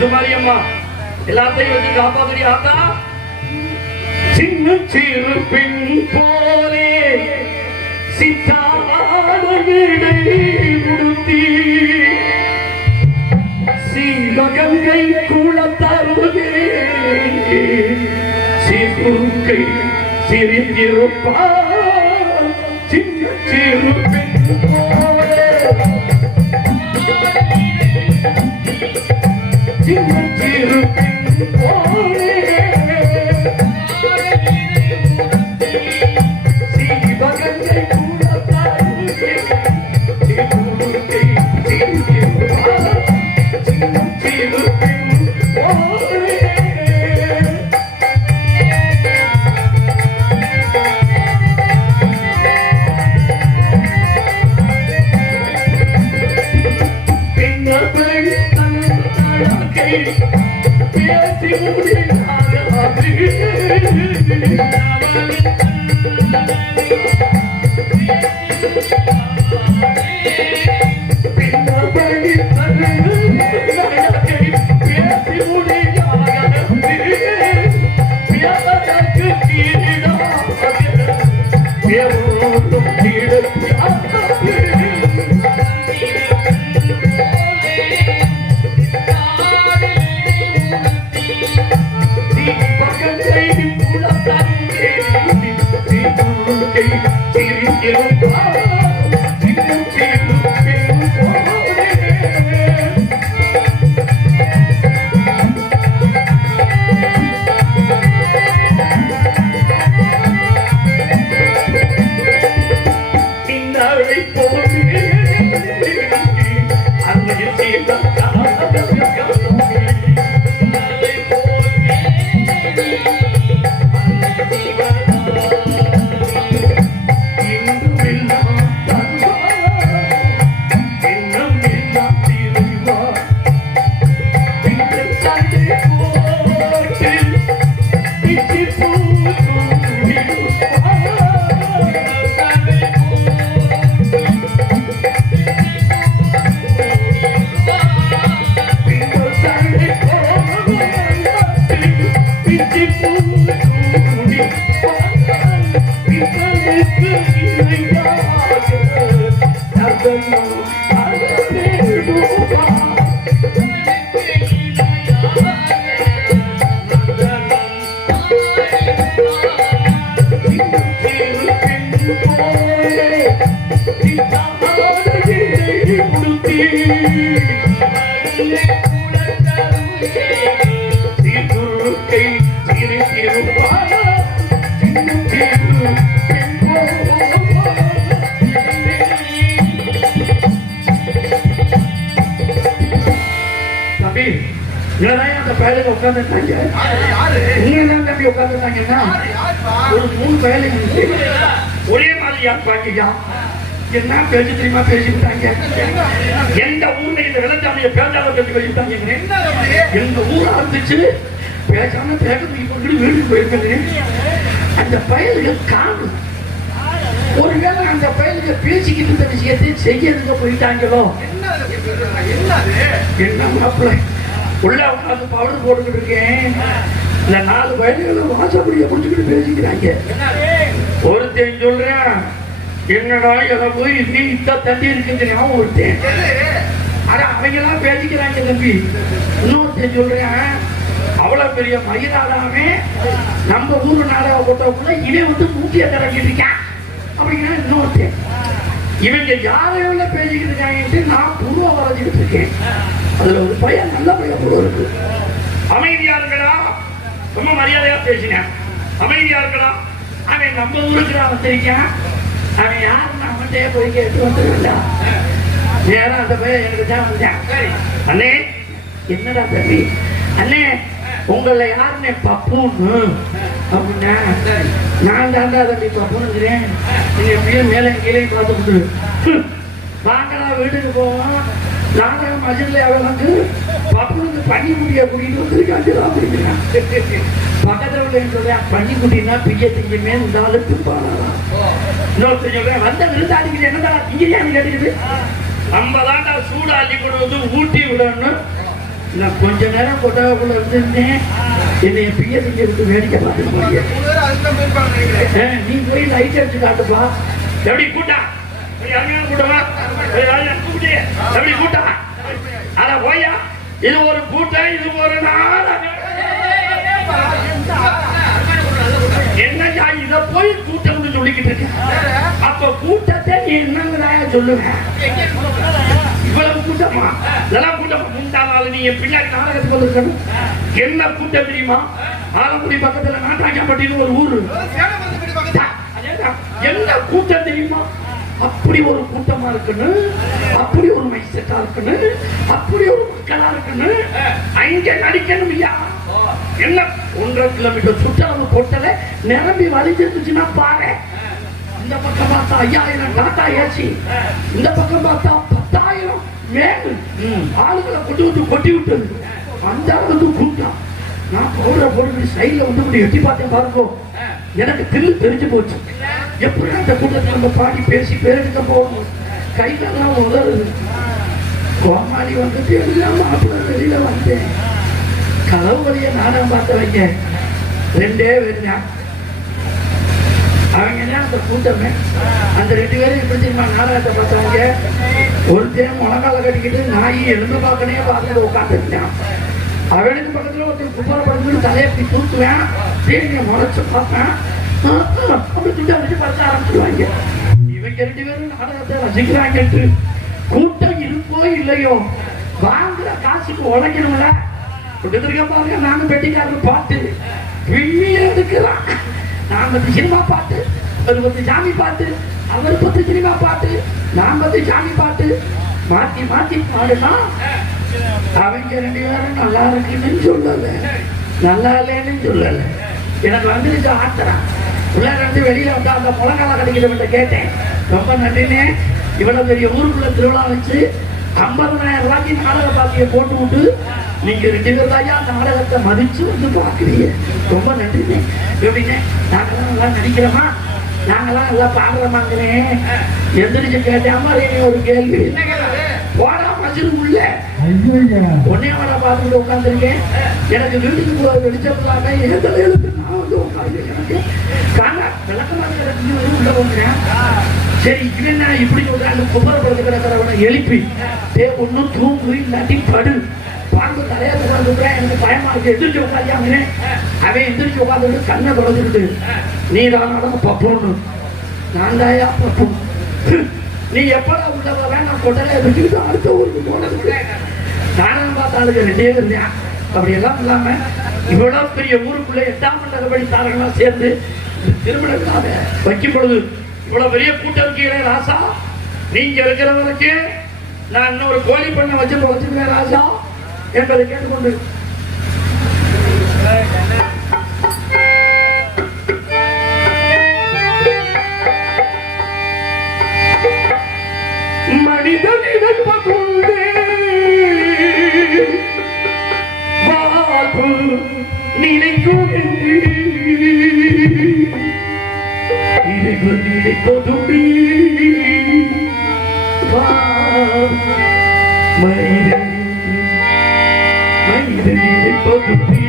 முத்துமாரியம்மா எல்லாத்தையும் வச்சு காப்பாத்தி ஆத்தா. சின்ன சிறு பெண் போலே சித்தாட வீடை முடுத்தி சீவகங்கை குளத்தருகே சீர்குறுக்கை சிரித்திருப்பார். சின்ன சிறு பெண் போலே சின்ன சிறு பெண் போலே சீவகங்கை குளத்தருகே சீர்குறுக்கை சிரித்திருப்பார். சின்ன சிறு பெண் போலே பேசி முடியாது பின்னபடி பேசி அந்த பயலுக்கு உட்காந்துட்டாங்க. நீங்க தம்பி உட்காந்துட்டாங்கன்னா ஒரு 3 பயலுக்கு ஒரே மாதிரி யார் பாட்டியா என்ன பேச்சு தெரியுமா பேசிக்கிட்டாங்க. எந்த ஊர்ல இந்த வெள்ளச்சாமியை பேசாத பேசி பேசிட்டாங்க. எங்க ஊர் ஆரம்பிச்சு பேசாம பேசி வீட்டுக்கு போயிருக்கேன். அந்த பயலுக்கு காணும். ஒருவேளை அந்த பயலுக்கு பேசிக்கிட்டு இருந்த விஷயத்தை செய்யறதுக்கு போயிட்டாங்களோ என்ன மாப்பிள்ள உள்ள உட்காந்து பவுடர் போட்டுக்கிட்டு இருக்கேன். இந்த 4 வயதுகளை வாசப்படியை பிடிச்சிக்கிட்டு பேசிக்கிறாங்க. ஒருத்தன் சொல்றேன் என்னடா எதை போய் நீ இத்த தண்ணி இருக்குன்னு ஒருத்தன். ஆனா அவங்கெல்லாம் பேசிக்கிறாங்க தம்பி. இன்னொருத்தன் சொல்றேன் அவ்வளவு பெரிய மயிலாடாமே நம்ம ஊரு நாடக போட்டோம்னா இவன் வந்து மூட்டிய தரங்கிட்டு இருக்கான் அப்படின்னா இன்னொருத்தன். இவங்க யாரையோட பேசிக்கிட்டு இருக்காங்க. நான் பூர்வ வரைஞ்சிக்கிட்டு இருக்கேன். அதுல ஒரு பையன் நல்ல பையன் கூட இருக்கு. அமைதியா இருக்கடா, ரொம்ப மரியாதையா பேசினேன். அமைதியா இருக்கடா. அவன் நம்ம ஊருக்கு நான் வந்திருக்கேன். அவன் யாருன்னு அவன்கிட்டே போய் கேட்டு வந்துருக்கா. நேரம் அந்த பையன் எனக்கு தான் வந்தேன். அண்ணே என்னடா தம்பி, அண்ணே உங்களை யாருன்னே பப்புன்னு அப்படின்னா நான் தாண்டா தம்பி பப்புனுங்கிறேன். நீங்க எப்படியும் மேலே கீழே பார்த்துக்கிட்டு வாங்கடா வீட்டுக்கு போவோம். நானும் மஜில அவனுக்கு பப்புனுக்கு பன்னிக்குட்டியை கூட்டிட்டு வந்துருக்காங்க அப்படிங்கிறான். பக்கத்துல உள்ள சொல்றேன் பன்னிக்குட்டினா பிய்ய திங்குமே இருந்தாலும் திப்பானா. இன்னொருத்தர் சொல்றேன் வந்த விருந்தாளிக்கு என்னடா திங்கிறியான்னு கேட்டுக்கிட்டு நம்ம தாண்டா சூடாக்கி கொண்டு வந்து ஊட்டி விடணும். நான் கொஞ்ச நேரம் கொட்டாவுக்குள்ள இருந்திருந்தேன். என்னை பிஎஸ்சி இருக்கு வேடிக்கை பார்த்துட்டு நீ போய் லைட் அடிச்சு காட்டுப்பா. எப்படி கூட்டா கூட்டமா எப்படி கூட்டா அட போயா. இது ஒரு கூட்டம், இது ஒரு நாள். என்னையா இத போய் கூட்டம்னு சொல்லிக்கிட்டு இருக்க? அப்ப கூட்டத்தை நீ என்னங்கடா சொல்லுவேன்? இவ்வளவு கூட்டமா? இதெல்லாம் கூட்டமா? முந்தானாலும் நீ என் பின்னாடி நாடகத்துக்கு வந்துருக்கணும். என்ன கூட்டம் தெரியுமா? ஆலங்குடி பக்கத்துல நாட்டாக்கப்பட்டின்னு ஒரு ஊரு. என்ன கூட்டம் தெரியுமா? அப்படி ஒரு கூட்டமா இருக்குன்னு, அப்படி ஒரு மைசெட்டா இருக்குன்னு, அப்படி ஒரு மக்களா இருக்குன்னு அங்க நடிக்கணும். ஐயா என்ன 1.5 கிலோமீட்டர் சுற்றளவு போட்டல நிரம்பி வலிஞ்சிருந்துச்சுன்னா பாரு. இந்த பக்கம் பார்த்தா 5000 டாடா ஏசி, இந்த பக்கம் பார்த்தா 10,000 மேடு ஆளுகளை கொட்டி விட்டது. அந்த அளவுக்கு கூட்டம். நான் போடுற சைட்ல வந்து இப்படி எட்டி பார்த்தேன் பாருங்க. எனக்கு தெரிஞ்சு போச்சு. எப்படி அந்த கூட்டத்தில் நம்ம பாடி பேசி பேரெடுக்க போகணும். கைகளெல்லாம் உதறுது. கோமாளி வந்துட்டு எல்லாம் மாப்பிள்ள வெளியில வந்தேன். கதவு வழிய நாடகம் பார்த்தவங்க 2 பேருங்க. அவங்க என்ன அந்த கூட்டமே அந்த 2 பேரும் எப்படி தெரியுமா நாடகத்தை பார்த்தவங்க? ஒருத்தன் முழங்கால கட்டிக்கிட்டு நாய் எலும்பு பார்க்கனே பார்த்துட்டு உட்காந்துருக்கான். அவனுக்கு பக்கத்துல ஒருத்தர் குப்பார படுத்து தலையப்பி தூக்குவேன். தேனிய முளைச்சு பார்ப்பேன். அப்படி துண்டை வச்சு படுத்த ஆரம்பிச்சுடுவாங்க. இவங்க 2 பேரும் நாடகத்தை ரசிக்கிறாங்க. கூட்டம் இருக்கோ இல்லையோ வாங்குற காசுக்கு உழைக்கணும்ல. பாருங்க, நானும் பெட்டிக்காரன் பாட்டு விண்ணில இருக்கிறான். நான் பத்தி சினிமா பாட்டு, அவர் பத்தி சாமி பாட்டு, அவர் பத்தி சினிமா பாட்டு, நான் பத்தி சாமி பாட்டு மாத்தி மாத்தி பாடுனா அவங்க 2 பேரும் நல்லா இருக்குன்னு சொல்லல, நல்லா இல்லைன்னு சொல்லல. எனக்கு வந்துருச்சு ஆத்திரம். உள்ள இருந்து வெளியில வந்து அந்த முழங்கால கடைக்கிட்ட கேட்டேன். ரொம்ப நன்றினே, இவ்வளவு பெரிய ஊருக்குள்ள திருவிழா வச்சு 50,000 ரூபாய்க்கு நாடக பாத்தியை போட்டு விட்டு நீங்க 2 பேர் தான் நாடகத்தை மதிச்சு வந்து பாக்குறீங்க. ரொம்ப நன்றினே. எப்படின்னு நாங்கெல்லாம் நல்லா நடிக்கிறோமா, நாங்கெல்லாம் நல்லா பாடுறோமாங்கிறேன். எந்திரிச்சு கேட்டாம ஒரு கேள்வி போடா மசிறு உள்ள ஒன்னே வர பார்த்துக்கிட்டு உட்காந்துருக்கேன். எனக்கு வீட்டுக்கு வெளிச்சப்படாம என் தலையிலுக்கு நான் வந்து உட்காந்து எனக்கு காண விளக்கமாக உள்ள வந்துறேன். சரி இவன் என்ன இப்படி சொல்றாங்க? குப்பரப்படுத்து கிடக்கிறவனை எழுப்பி ஒன்னும் தூங்கு இல்லாட்டி படு பாம்பு தலையா உட்காந்துக்கிறேன். எனக்கு பயமா இருக்கு. எந்திரிச்சு உட்காதியாங்க. அவன் எந்திரிச்சு உட்காந்துட்டு கண்ணை தொடச்சுக்கிட்டு நீ தானாலும் பப்போன்னு நான் தாயா பப்பு. நீ எப்படா உள்ள வர? நான் கொட்டலையை வச்சுக்கிட்டு அடுத்த ஊருக்கு போனது. நானும் பார்த்தாளுக்கு 2 பேர் இருந்தேன். அப்படியெல்லாம் இல்லாம இவ்வளவு பெரிய ஊருக்குள்ள 8ஆம் மண்டபடி தாரங்களாம் சேர்ந்து திருமணம் வைக்கும் பொழுது இவ்வளவு பெரிய கூட்டம் இருக்கீங்களே ராசா, நீங்க இருக்கிறவருக்கு நான் இன்னொரு கோழி பண்ண வச்சு வச்சுக்கிறேன் ராசா என்பதை கேட்டுக்கொண்டு மனிதனிடம் கொண்டே வாழ்வு நினைக்கும் இறைவன் நினைப்பதுமே மனிதன் மனிதன் நினைப்பதுமே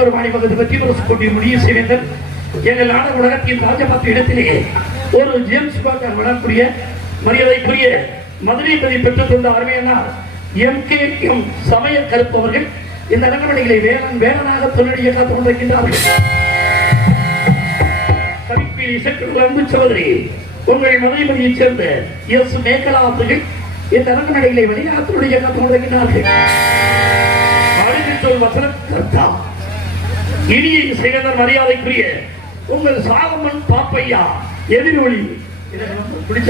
ஒரு மாணி பக்கத்து பற்றி ஒரு முடிவு செய்வேந்தர் எங்கள் நாடக உலகத்தின் ராஜபாத்து இடத்திலே ஒரு ஜேம்ஸ் பாக்கர் வளரக்கூடிய மரியாதைக்குரிய மதுரை பதி பெற்றுக் கொண்ட அருமையனார் MKM சமய கருப்பவர்கள் இந்த அரங்கமனைகளை வேலனாக தொழிலிய காத்துக் கொண்டிருக்கின்றார்கள். கவிப்பில் இசைக்குள்ள அன்பு சகோதரி உங்கள் மதுரை பதியைச் சேர்ந்த S மேகலா அவர்கள் இந்த அரங்கமனைகளை வெளியாக தொழிலிய காத்துக் கொண்டிருக்கின்றார்கள். சொல் வசன கர்த்தா இனிய இசைவேந்தர் மரியாதைக்குரிய உங்கள் சாலமன் பாப்பையா எதிரொலி பிடிச்ச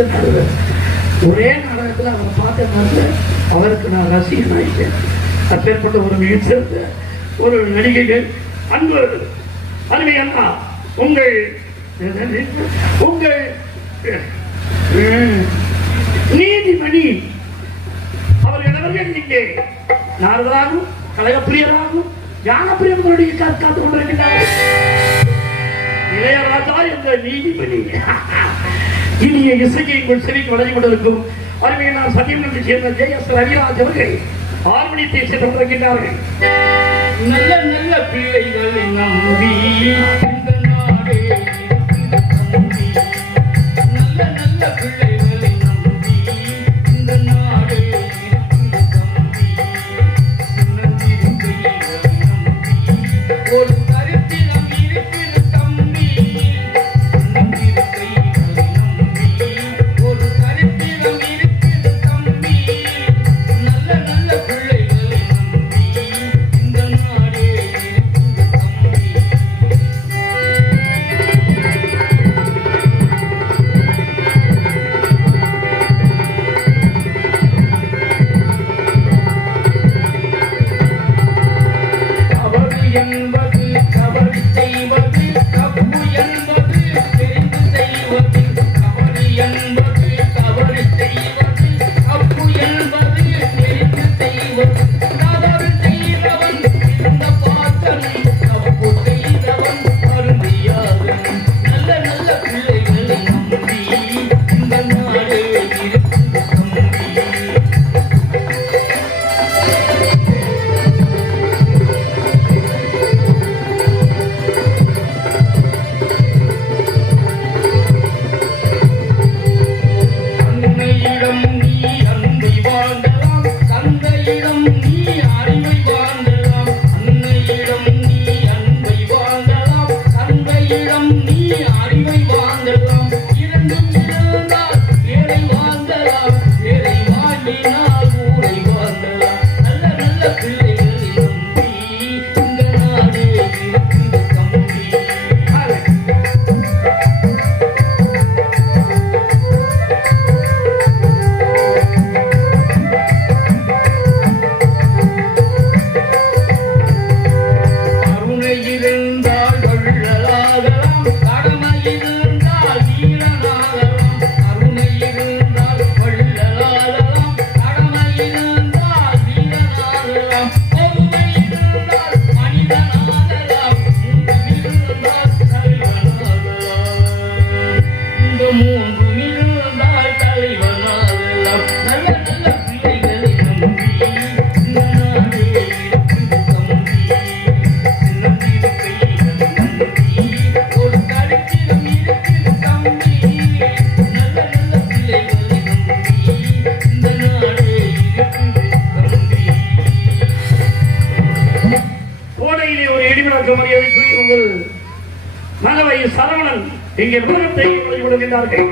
ஒரே நாடகத்தில் அவரை பார்த்த அவருக்கு நான் ரசிகன் ஆயிட்டேன். அப்பேற்பட்ட ஒரு மிக சிறந்த ஒரு நடிகைகள் அன்பு அருமையம்மா உங்கள் உங்கள் நீதிமணி அவர்கள் இங்கே நாரதராகவும் கழகப்பிரியராகவும் ஞானப்பிரியர்களுடைய காத்துக் கொண்டிருக்கின்றார்கள். இளையராஜா என்ற நீதிபதி இனிய இசையை உங்கள் செவிக்கு வழங்கி கொண்டிருக்கும் அருமையான சத்தியம் என்று சேர்ந்த JS ரவிராஜ் அவர்கள் ஆர்மணியத்தை சென்று கொண்டிருக்கின்றார்கள். நல்ல நல்ல பிள்ளைகளை நம்பி இந்த நாடே நல்ல நல்ல பிள்ளைகளை நம்பி இந்த நாடே ஒரு கருத்தினம் இருக்கிறது தம்பி ஒரு கருத்தினம் இருக்கிறது தம்பி நல்ல நல்ல பிள்ளைகளை நம்பி இந்த நாடே மகவை சரவணன் இங்கே உலகத்தை விடுகின்றார்கள்.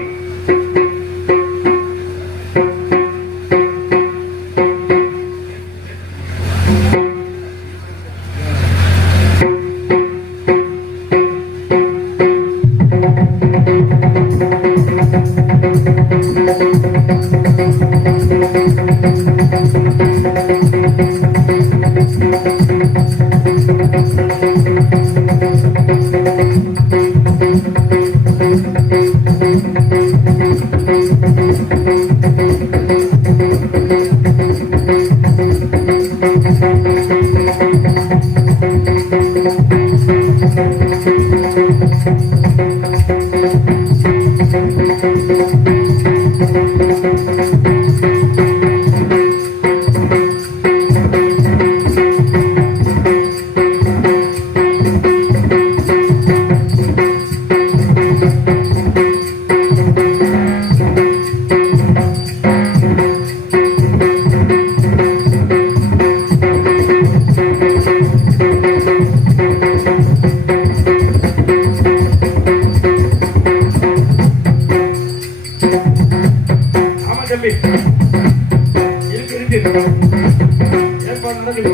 தம்பி இருக்கு ஏற்பாடு நடக்குது.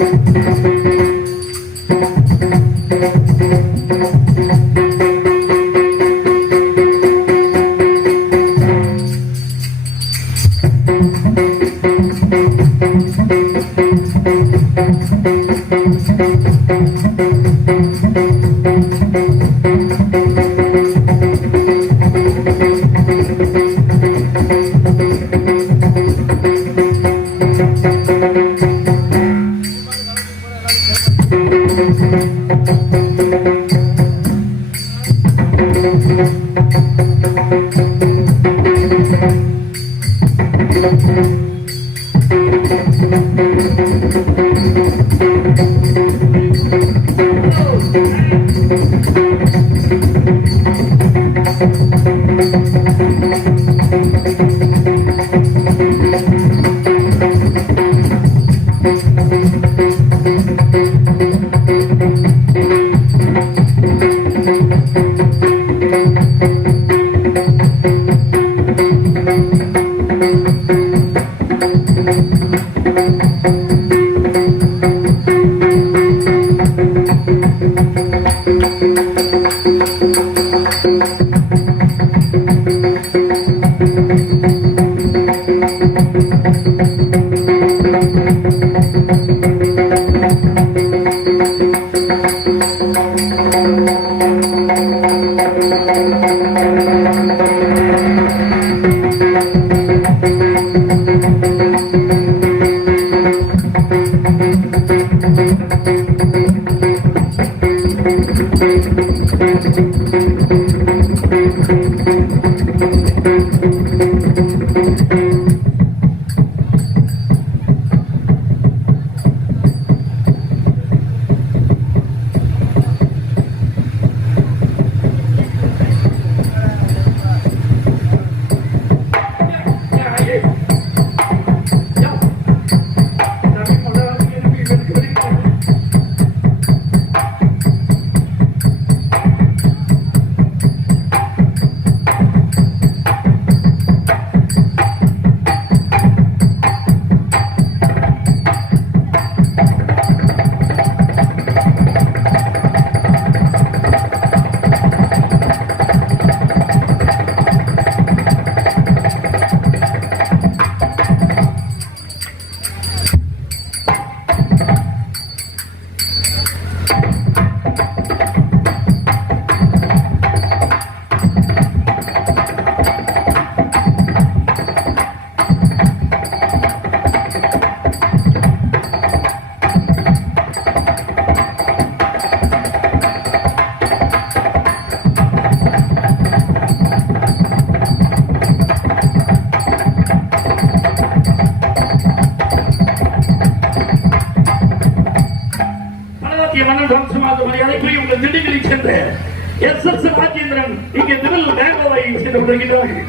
ராஜேந்திரன் இங்கே திரு மேகோவை சென்று கொண்டிருக்கிறார்கள்.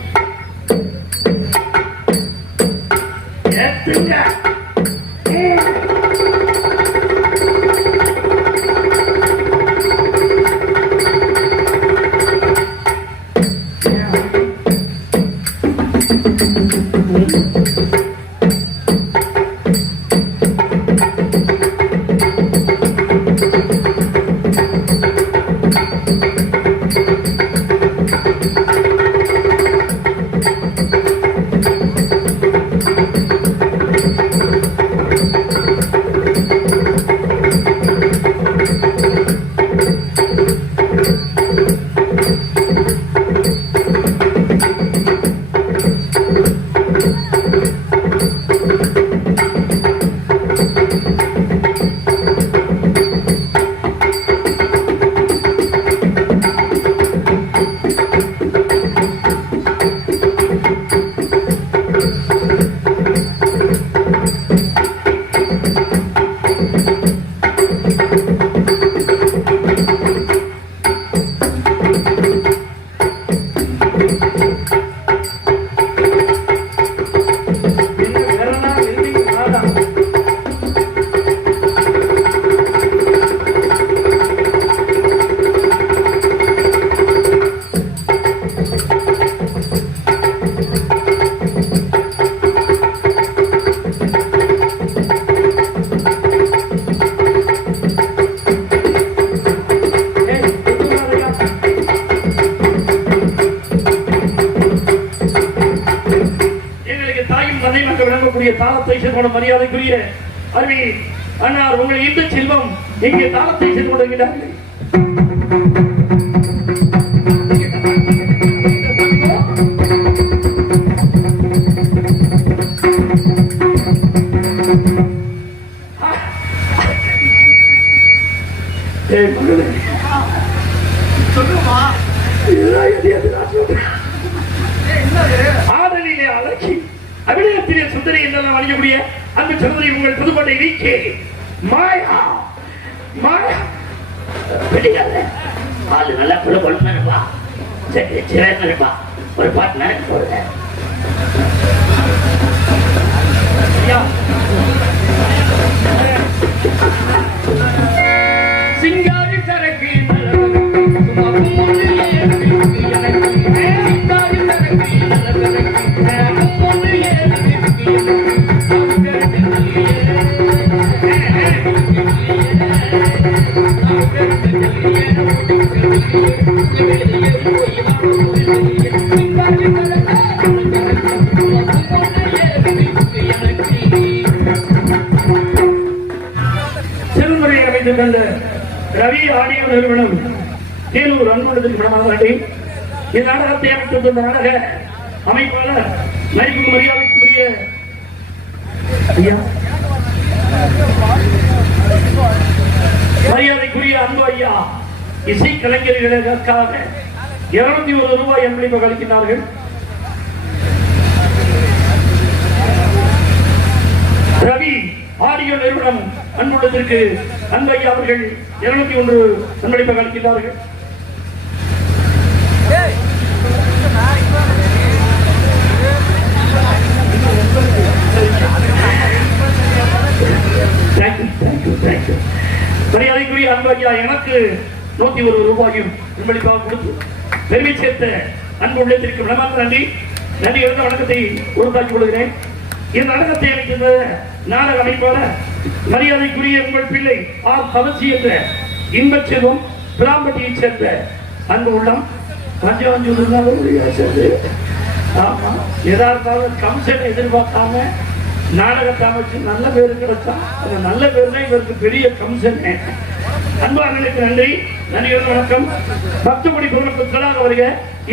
நம்முடைய தாளத்தை செல்வன மரியாதைக்குரிய அருமை அண்ணார் உங்கள் இந்த செல்வம் இங்கே தாளத்தை சென்று கொண்டிருக்கிறார்கள். ஆடலிலே அழகி அபிநயத்திலே சுந்தரி என்றெல்லாம் அணியக்கூடிய அந்த சந்திரை உங்கள் புதுக்கோட்டை வீக்கே மாயா மாயா வெடிக்காத ஆளு நல்லா புள்ள கொழுப்பா சரி சிறப்பா ஒரு பாட்டு நினைக்க போடுங்க. சிங்காரி சரக்கு சிறுமுறை அமைந்துள்ள ரவி ஆடியோ நிறுவனம் தேனூர் அன்புடன் மனமாவட்டி இந்த நாடகத்தை அமைத்துள்ள நாடக அமைப்பாளர் நடிப்பு மரியாதைக்குரிய மரியாதைக்குரிய அன்பு ஐயா இசை கலைஞர்களுக்காக 201 ரூபாய் அன்பளிப்பு அளிக்கிறார்கள். ரவி ஆடியோ நிறுவனம் அன்புள்ளதற்கு அன்பையா அவர்கள் 201 அன்பளிப்பு அளிக்கிறார்கள். மரியாதைக்குரிய அன்பையா எனக்கு 101 ரூபாயும் அன்பளிப்பாக கொடுத்து பெருமை சேர்த்த அன்பு உள்ளத்திற்கு மனமார்ந்த நன்றி நன்றி எழுந்த வணக்கத்தை உருவாக்கி கொள்கிறேன். இந்த நாடகத்தை அமைக்கின்ற நாடக அமைப்பாளர் மரியாதைக்குரிய உங்கள் பிள்ளை ஆர் தவசி என்ற இன்பச் செல்வம் பிராம்பட்டியைச் சேர்ந்த அன்பு உள்ளம் பஞ்சவஞ்சு ஆமா எதாவது கம்சனை எதிர்பார்க்காம நாடகத்தை அமைச்சு நல்ல பேரு கிடைச்சா அந்த நல்ல பேருனா இவருக்கு பெரிய கம்சன். அன்பார்களுக்கு நன்றி நன்றி வணக்கம். பக்தகுடி குடும்பத்திற்காக வருக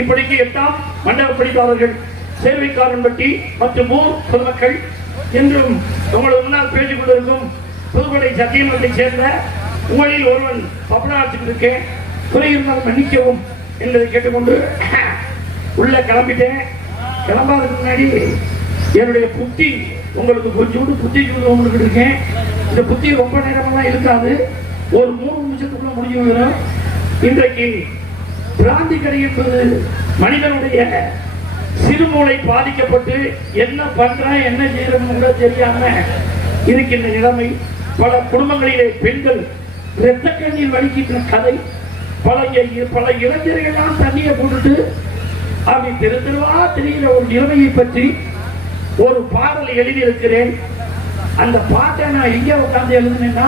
இப்படிக்கு 8ஆம் மண்டப படிப்பாளர்கள் சேர்வைக்காரன்பட்டி மற்றும் ஊர் பொதுமக்கள் என்றும் உங்களுக்கு முன்னால் பேசிக் கொண்டிருக்கும் புதுக்கோட்டை சத்தியமத்தை சேர்ந்த உங்களில் ஒருவன் பப்பனாச்சுக்கு இருக்கேன் குறை இருந்தால் மன்னிக்கவும் என்பதை கேட்டுக்கொண்டு உள்ள கிளம்பிட்டேன். கிளம்பாததுக்கு முன்னாடி என்னுடைய புத்தி உங்களுக்கு கொஞ்சோண்டு புத்தி உங்களுக்கு இருக்கேன். இந்த புத்தி ரொம்ப நேரமெல்லாம் இருக்காது, ஒரு 3 நிமிஷத்துக்குள்ள முடிஞ்சு வரும். இன்றைக்கு பிராந்தி கடை என்பது மனிதனுடைய சிறுமூளை பாதிக்கப்பட்டு என்ன பண்றான் என்ன செய்யறோம்னு கூட தெரியாம இருக்கின்ற நிலைமை. பல குடும்பங்களிலே பெண்கள் இரத்த கண்ணீர் வடிக்கின்ற கதை. பல இளைஞர்கள்லாம் தண்ணியை போட்டுட்டு அப்படி தெருவா தெரிகிற ஒரு நிலைமையை பற்றி ஒரு பாடல் எழுதியிருக்கிறேன். அந்த பாட்டை நான் எங்க உட்கார்ந்து எழுதுனேன்னா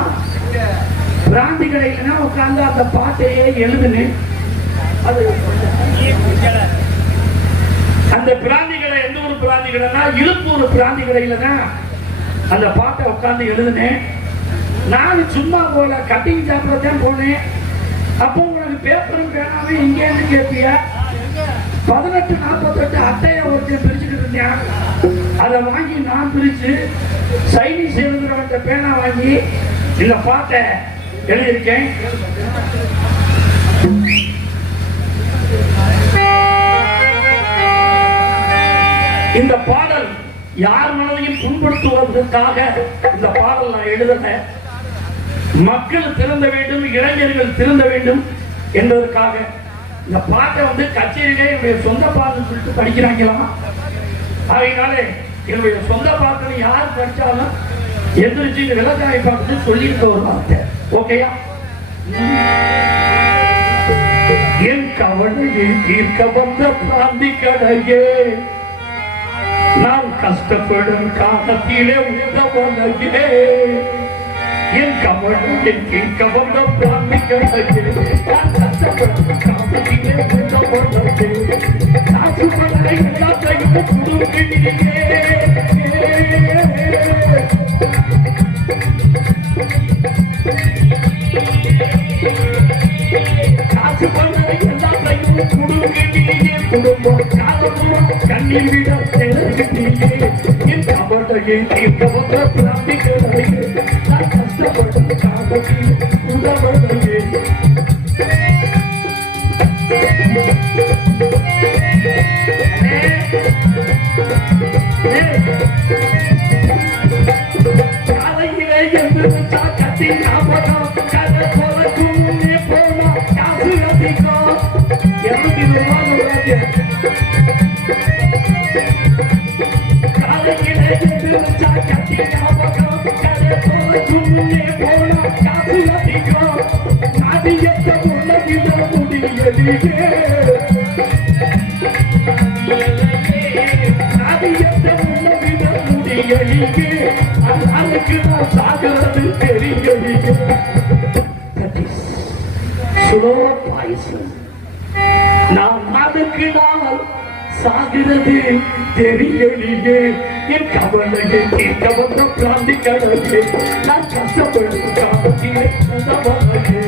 பிராந்தி கடையில உட்கார்ந்து அந்த பாட்டையே எழுதுனேன். அது அந்த பிராந்தி கடை எந்த ஒரு பிராந்தி கடைனா இழுப்பூர் பிராந்தி கடையில தான் அந்த பாட்டை உட்கார்ந்து எழுதுனேன். நான் சும்மா போல கட்டிங் சாப்பிடத்தான் போனேன். அப்போ உனக்கு பேப்பரும் பேனாவே இங்கேன்னு கேட்பிய 1848 அட்டையை ஒருத்தர் பிரிச்சுட்டு இருந்தேன். அதை வாங்கி நான் பிரிச்சு சைனீஸ் எழுதுறவன் பேனா வாங்கி இந்த பாட்டை எழுதியிருக்கேன். இந்த பாடல் யார் மனதையும் புண்படுத்துவதற்காக இந்த பாடல் நான் எழுதல. மக்கள் திருந்த வேண்டும், இளைஞர்கள் திருந்த வேண்டும் என்பதற்காக இந்த பாட்டை கச்சேரியிலே என்னுடைய சொந்த பாடல் சொல்லிட்டு படிக்கிறாங்களாம். அதனால என்னுடைய சொந்த பாடலை யார் படிச்சாலும் எந்திரிச்சு இந்த விளக்காயை பார்த்து சொல்லியிருக்க ஒரு வார்த்தை. ஓகேயா? என் கவலையை தீர்க்க வந்த பிராந்தி கடையே நான் கஷ்டப்படும் காலத்திலே உதவலையே. என் கவலையை தீர்க்க வந்த பிராந்தி கடையே நான் கஷ்டப்படும் காலத்திலே உதவலையே. காசுகளை எல்லாத்தையும் கொடுக்கிறீங்க. குடும்பம் காலமும் கண்ணீர் விட தெரிவித்தீங்க என் கவலையை தீர்க்கவற்ற பிரார்த்திக்கலையே நான் கஷ்டப்படும் காலத்தில் உதவலையே காலையிலே என்று கத்தி ஞாபகம் கதை போலக்கும் முன்னே போனா காசு அதிகம் காலையிலே என்று கத்தி ஞாபகம் கதை போலக்கும் முன்னே போனா காசு அதிகம் அதிகத்த உலகிட முடியலையே அதிகத்த உலகிட முடியலையே அதுக்கு நான் சாகிறது தெரியலையே ஸ்லோ பாய்சன் நான் அதுக்கு நான் சாகிறது தெரியலையே என் கவலையை தீர்க்க வந்த பிராந்தி கடலே நான் கஷ்டப்படும் காலத்திலே உதவலையே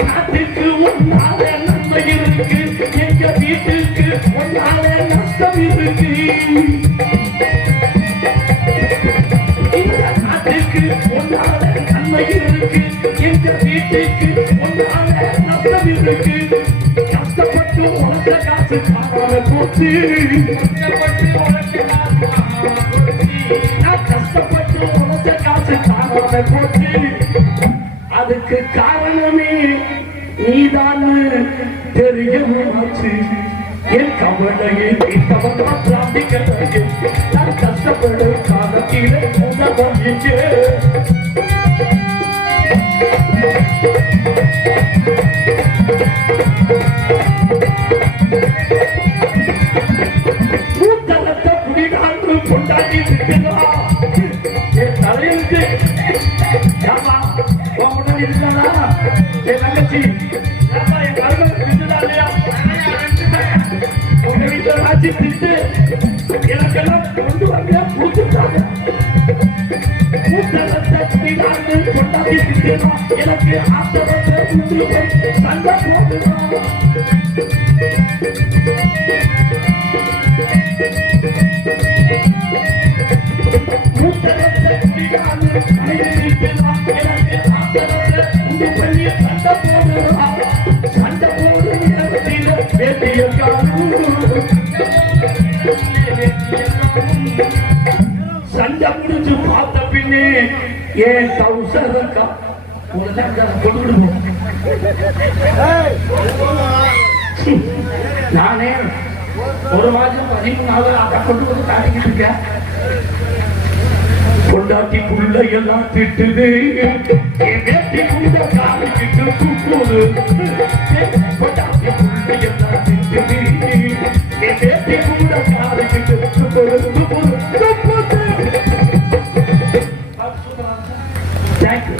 நாட்டுக்கு ஒன்னால நன்மை இருக்கு எங்க வீட்டுக்கு ஒன்னால நஷ்டம் இருக்கு இந்த நாட்டுக்கு ஒன்னால நன்மை இருக்கு எங்க வீட்டுக்கு ஒன்னால நஷ்டம் இருக்கு கஷ்டப்பட்டு உழைச்ச காசு காணாம போச்சு நான் கஷ்டப்பட்டு உழைச்ச காசு காணாம போச்சு அதுக்கு காரணமே நீதான் தெரியமாச்சு என் கவலையை தீர்த்தவன் பிரார்த்திக்கலையே நான் கஷ்டப்படும் காலத்திலே உதவியே பூத்தலத்தை குடிகாண்டு கொண்டாடி இருக்கிறா என் தலையிலிருந்து ஏமா முன்னாடி இருந்தானா என் தங்கச்சி ஏமா என் கரும இருந்துதா இல்லையா உங்க வீட்டுல ராஜி திட்டு எனக்கெல்லாம் கொண்டு வாங்க கொடுத்துட்டாங்க பூத்தலத்தை குடிகாண்டு கொண்டாடி இருக்கிறா எனக்கு ஆத்திரத்தை சண்டை போடுறான் சண்டை முடிஞ்சு பார்த்த பின்னே ஏன் தவுசரக்கா கொடுக்கணும் நானே ஒரு மாதம் 13 அக்கா கொண்டு வந்து காட்டிக்கிட்டு இருக்கேன் கொண்டாட்டி புள்ள எல்லாம் திட்டுது என் வேட்டி புள்ள காலிக்கிட்டு தூக்குது கொண்டாட்டி புள்ள எல்லாம் திட்டுது என் வேட்டி புள்ள காலிக்கிட்டு தேங்க்யூ